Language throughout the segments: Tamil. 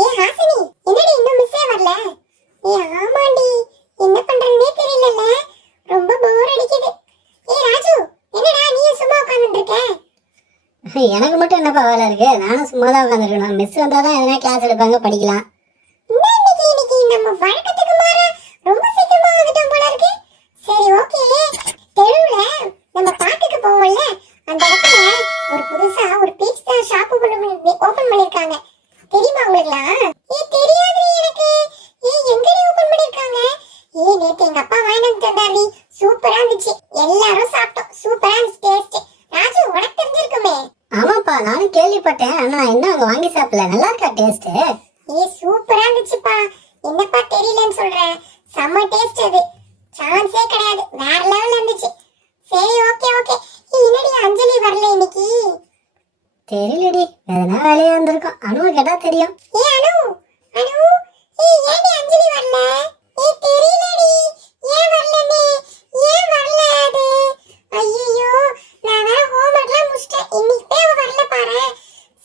ஏ ஹாசினி, என்னடி இன்னும் மிஸ்ஸே வரல? ஏ ஆமாண்டி, என்ன பண்றதுனே தெரியலல. ரொம்ப போர் அடிக்குது. ஏ ராஜு, என்னடா நீ சும்மா உட்கார்ந்துட்டு இருக்க? எனக்கு மட்டும் என்னப்பா வேலை இருக்கு? நானும் சும்மா தான் உட்காந்துருக்கணும். மிஸ் வந்தால் தான் எதனா கிளாஸ் எடுப்பாங்க, படிக்கலாம். இன்னைக்கு நம்ம வழக்கத்துக்கு மாறா ரொம்ப சீக்கிரமா வந்துட்டோம் போல இருக்கு. சரி ஓகே, தெருவுல நம்ம பார்க்குக்கு போவோம்ல, அந்த இடத்துல ஒரு புதுசா ஒரு பீட்சா ஷாப் ஓபன் பண்ணிருக்காங்க. தெரியுமா உங்களுக்குலாம்? ஏ தெரியாது எனக்கு. ஏ எங்கடி ஓபன் பண்ணிருக்காங்க? ஏ நேத்து எங்க அப்பா வாங்கிட்டு வந்து தந்தாரு. சூப்பரா இருந்துச்சு. எல்லாரும் சாப்பிட்டோம். சூப்பரா இருந்துச்சு டேஸ்ட். ராஜு, உனக்கு தெரிஞ்சிருக்குமே. ஆமாப்பா, நானும் கேள்விப்பட்டேன். ஆனா இன்னும் அங்கே வாங்கி சாப்பிடல. நல்லா இருக்கா டேஸ்ட்? ஏ சூப்பரா இருந்துச்சுப்பா. என்னப்பா தெரியலன்னு சொல்ற? செம்ம டேஸ்ட் அது. சான்ஸே கிடையாது. வேற லெவல்ல இருந்துச்சு. சரி ஓகே ஓகே. என்னடி அஞ்சலி வரல இன்னைக்கு? தெரியலடி, எதனா வேலையா வந்திருக்கோம். அனுவை கேட்டா தெரியும். ஏ அனு, அனு, ஏன்டி அஞ்சலி வரல? ஏ தெரியலடி, ஏன் வரலனே? ஏன் வரல அது? ஐயோ, நான் வேற ஹோம்வொர்க்லாம் முடிச்சிட்டேன். இன்னைக்கு போய் அவ வரல பாரு.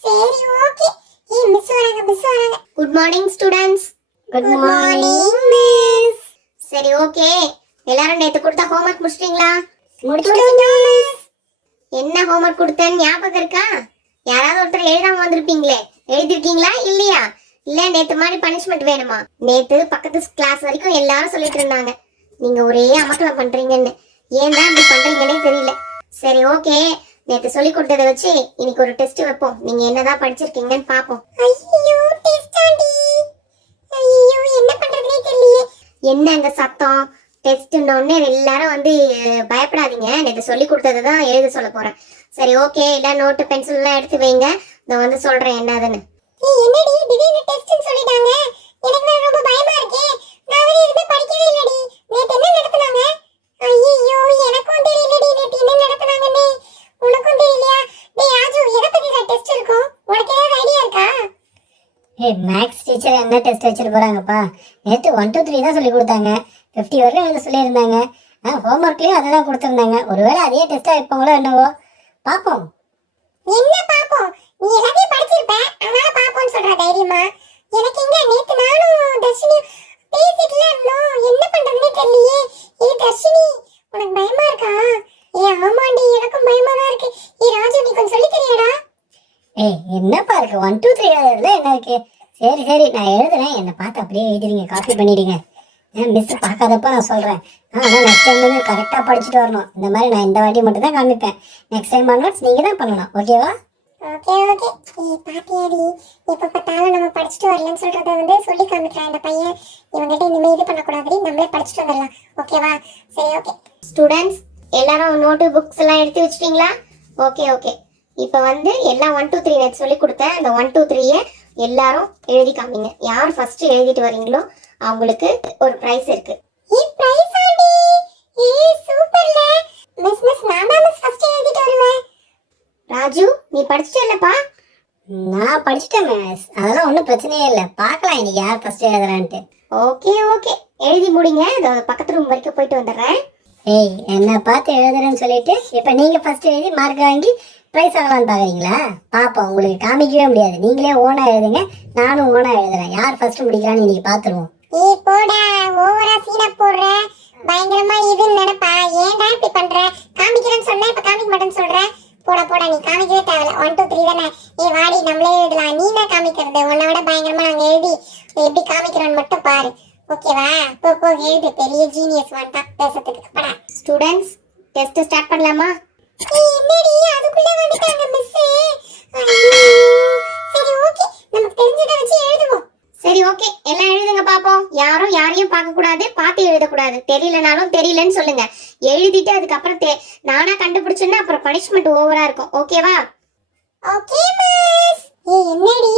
சரி ஓகே. மிஸ் வராங்க, மிஸ் வராங்க. Good morning students. Good morning miss. சரி ஓகே, எல்லாரும் நேத்து கொடுத்த ஹோம்வொர்க் முடிச்சிட்டீங்களா? மிஸ். என்ன ஹோம்வொர்க் கொடுத்தேன்னு ஞாபகம் இருக்கா? யாராவது ஒருத்தர் எழுதாம வந்திருப்பீங்களே, எழுதிருக்கீங்களா இல்லையா? இல்ல நேத்து மாதிரி பனிஷ்மெண்ட் வேணுமா? நேத்து பக்கத்து கிளாஸ் வரைக்கும் எல்லாரும் சொல்லிட்டு இருந்தாங்க நீங்க ஒரே அமக்கலம் பண்றீங்கன்னு. ஏன் தான் இப்படி பண்றீங்கன்னே தெரியல. சரி ஓகே, நேத்து சொல்லி கொடுத்ததை வச்சு இன்னைக்கு ஒரு டெஸ்ட் வைப்போம். நீங்க என்னதான் படிச்சிருக்கீங்கன்னு பாப்போம். ஐயோ டெஸ்ட் ஆண்டி. ஐயோ என்ன பண்றதுனே தெரியலையே. என்ன அங்க சத்தம்? டெஸ்ட்னோடனே எல்லாரும் வந்து பயப்படாதீங்க. நேற்று சொல்லி கொடுத்தது தான் எழுத சொல்ல போறேன். சரி ஓகே, எல்லாம் நோட்டு பென்சில் எல்லாம் எடுத்து வைங்க. நான் வந்து சொல்றேன் என்னதுன்னு. என்னடி திடீர்னு டெஸ்ட்னு சொல்லிட்டாங்க? எனக்கு வேற ரொம்ப பயமா இருக்கே. நான் வேற எதுவுமே படிக்கவே இல்லடி. நேத்து என்ன நடத்துனாங்க? ஐயோ எனக்கும் தெரியலடி நேத்து என்ன நடத்துனாங்கன்னு. உனக்கும் தெரியலையா? டேய் ராஜு, எதை பத்தி தான் டெஸ்ட் இருக்கும்? உனக்கு ஏதாவது ஐடியா இருக்கா? மேக்ஸ் டீச்சர் என்ன டெஸ்ட் வச்சுட்டு போறாங்கப்பா? நேற்று 1 2 3 தான் சொல்லி கொடுத்தாங்க. 50 வரைக்கும் எழுத சொல்லியிருந்தாங்க. ஹோம்ஒர்க்லேயும் அதை தான் கொடுத்துருந்தாங்க. ஒருவேளை அதே டெஸ்ட்டாக வைப்பாங்களோ என்னவோ, பார்ப்போம். என்ன பாப்போம்? நீ எல்லாத்தையும் படிச்சிருப்ப, அதனால பாப்போம்னு சொல்ற தைரியமா? எனக்கு எங்க நேத்து நானும் தர்ஷினி பேசிட்டுல இருந்தோம். என்ன பண்றதுனே தெரியலையே. தர்ஷினி, உனக்கு பயமா இருக்கா? ஆமாண்டி, எனக்கும் பயமா தான் இருக்கு. ராஜு, நீ கொஞ்சம் சொல்லி தரியாடா? என்னப்பா இருக்கு? 1 2 3 எழுதுறதுல என்ன இருக்கு? சரி நான் எழுதுறேன். என்னை பார்த்து அப்படியே எழுதிடுங்க, காப்பி பண்ணிடுங்க. மிஸ் பார்க்காதப்ப நான் சொல்கிறேன். ஆனால் நெக்ஸ்ட் டைம் வந்து கரெக்டாக படிச்சுட்டு வரணும். இந்த மாதிரி நான் இந்த வாட்டி மட்டும் தான் காமிப்பேன். நெக்ஸ்ட் டைம் ஆன்வர்ட்ஸ் நீங்கள் தான் பண்ணணும். ஓகேவா? Okay okay. பாத்தியாடி, எப்போ பார்த்தாலும் நம்ம படிச்சுட்டு வரலன்னு சொல்றத வந்து சொல்லி காமிக்கிறான் இந்த பையன். இவங்ககிட்ட இனிமேல் இது பண்ணக்கூடாது, நம்மளே படிச்சுட்டு வந்துடலாம். ஓகேவா? சரி ஓகே. ஸ்டூடெண்ட்ஸ் எல்லாரும் நோட்டு புக்ஸ் எல்லாம் எடுத்து வச்சிட்டீங்களா? Okay okay. இப்போ வந்து எல்லாம் 1 2 3 நேற்று சொல்லி கொடுத்தேன். அந்த 1 2 3 எல்லாரும் எழுதி காமிங்க. யார் ஃபர்ஸ்ட் எழுதிட்டு வரீங்களோ அவங்களுக்கு ஒரு பிரைஸ் இருக்கு. Price aunty. சூப்பர்ல. மிஸ் நான் தான் மிஸ் ஃபர்ஸ்ட் எழுதிட்டு வருவேன். ராஜு, நீ படிச்சிட்டேலப்பா? நான் படிச்சுட்டேன் மிஸ். அதெல்லாம் ஒன்றும் பிரச்சனையே இல்லை. பார்க்கலாம் இன்னைக்கு யார் ஃபர்ஸ்ட் எழுதுறான்ட்டு. ஓகே ஓகே, எழுதி முடிங்க. இதோ பக்கத்து ரூம் வரைக்கும் போயிட்டு வந்துடுறேன். என்னை பார்த்து எழுதுறேன்னு சொல்லிட்டு இப்போ நீங்கள் ஃபர்ஸ்ட் எழுதி மார்க் வாங்கி ப்ரைஸ் ஆகலான்னு பார்க்குறீங்களா? பார்ப்போம். உங்களுக்கு காமிக்கவே முடியாது. நீங்களே ஓனாக எழுதுங்க, நானும் ஓனாக எழுதுறேன். யார் ஃபர்ஸ்ட் முடிக்கிறான்னு இன்னைக்கு பார்த்துருவோம். போடா, ஓவரா சீனா போடுற. பயங்கரமா இதுன்னு நினைப்பா. ஏன்டா இப்படி பண்ற? காமிக்கிறேன்னு சொன்னா இப்ப காமிக்க மாட்டேன்னு சொல்ற. போடா போடா, நீ காமிக்கவே தேவையில்ல. 1 2 3 தானே. வாடி நம்மளே எழுதலாம். நீ தான் காமிக்கிறது. உன்னை விட பயங்கரமா நாங்க எழுதி எப்படி காமிக்கிறோன்னு மட்டும் பாரு. ஓகேவா? போ எழுது. பெரிய ஜீனியஸ் வந்துட்டா பேசுறதுக்கு. படா. ஸ்டூடெண்ட்ஸ், டெஸ்ட் ஸ்டார்ட் பண்ணலாமா? என்னடி அதுக்குள்ள வந்துட்டாங்க மிஸ்? சரி ஓகே, நமக்கு தெரிஞ்சதை வச்சு எழுதுவோம். சரி ஓகே, எல்லாம் எழுதுங்க பாப்போம். யாரும் யாரையும் பார்க்க கூடாது, பார்த்து எழுதக்கூடாது. தெரியலனாலும் தெரியலன்னு சொல்லுங்க. எழுதிட்டு அதுக்கப்புறம் நானா கண்டுபிடிச்சேன்னா அப்புறம் பனிஷ்மெண்ட் ஓவரா இருக்கும். ஓகேவா? Okay miss. என்னடி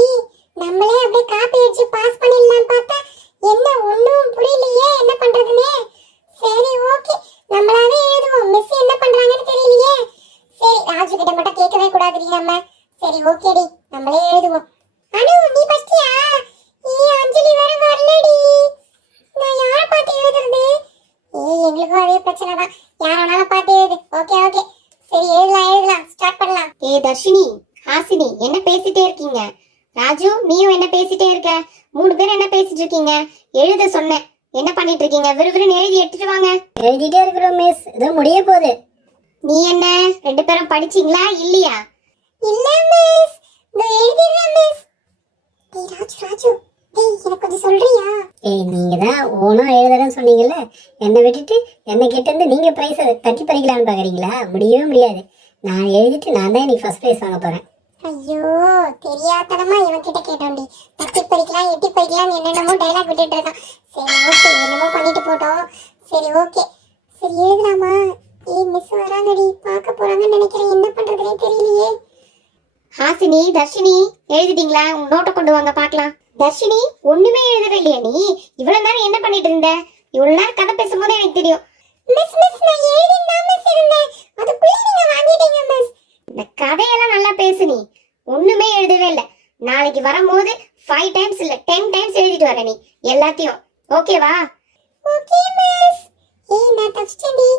நம்மளே அப்படியே காப்பி அடிச்சு பாஸ் பண்ணிடலாம் பார்த்தா என்ன ஒண்ணும் புரியலையே என்ன பண்றதுனே. சரி ஓகே, நம்மளாவே எழுதுவோம். மிஸ் என்ன பண்றாங்கன்னு தெரியலையே. சரி ராஜு கிட்ட மட்டும் கேட்கவே கூடாதுடி நம்ம. சரி ஓகேடி, நம்மளே எழுதுவோம். அனு, நீ படிச்சியா? அஞ்சலி வேற வரலடி. நான் யாரை பார்த்து எழுதுறது? எங்களுக்கும் அதே பிரச்சனை தான். யாரானாலும் பார்த்து எழுது. Okay okay. சரி எழுதலாம் ஸ்டார்ட் பண்ணலாம். தர்ஷினி, ஹாசினி, என்ன பேசிட்டே இருக்கீங்க? ராஜு நீயும் என்ன பேசிட்டே இருக்க? 3 பேர் என்ன பேசிட்டு இருக்கீங்க? எழுத சொன்னேன். என்ன பண்ணிட்டு இருக்கீங்க? விறுவிறுன்னு எழுதி எடுத்துட்டு வாங்க. எழுதிட்டே இருக்கிறோம் மிஸ், இதோ முடிய போகுது. நீ என்ன 2 பேரும் படிச்சீங்களா இல்லையா? இல்ல மிஸ், இதோ எழுதிடுறேன் மிஸ். டேய் ராஜு ராஜு, டேய் எனக்கு கொஞ்சம் சொல்றியா? ஏய், நீங்க தான் ஓனா எழுதுறேன்னு சொன்னீங்கல்ல, என்னை விட்டுட்டு என்ன கிட்ட இருந்து நீங்க பிரைஸ் தட்டி பறிக்கலான்னு பாக்குறீங்களா? முடியவே முடியாது. நான் எழுதிட்டு நான் தான் இன்னைக்கு ஃபர்ஸ்ட் பிரைஸ் வாங்க போறேன். ஐயோ தெரியாதனமா இவன் கிட்ட கேட்டோண்டி. தட்டி பறிக்கலாம் எட்டி பறிக்கலாம் என்னென்னமோ டைலாக் விட்டுட்டு இருக்கான். சரி ஓகே, என்னமோ பண்ணிட்டு போட்டோம். சரி ஓகே, சரி எழுதலாமா? ஏய் மிஸ் வராங்கடி, பார்க்க போறாங்கன்னு நினைக்கிறேன். என்ன பண்றதுனே தெரியலையே. ஹாசினி, தர்ஷினி எழுதிட்டீங்களா? உங்க நோட்டை கொண்டு வாங்க பார்க்கலாம். தர்ஷினி ஒண்ணுமே எழுதவே இல்லையா நீ? இவ்வளவு நேரம் என்ன பண்ணிட்டு இருந்த? இவ்வளவு நேரம் கதை பேசும்போது எனக்கு தெரியும். மிஸ் நான் எழுதிதான் மிஸ் இருந்தேன். அதுக்குள்ள நீங்க வாங்கிட்டீங்க மிஸ். இந்த கதையெல்லாம் நல்லா பேசு. நீ ஒண்ணுமே எழுதவே இல்லை. நாளைக்கு வரும்போது 5 டைம்ஸ் இல்ல 10 டைம்ஸ் எழுதிட்டு வர நீ எல்லாத்தையும். ஓகேவா? Okay miss. ஏய் நான் தப்பிச்சிட்டேன்டி.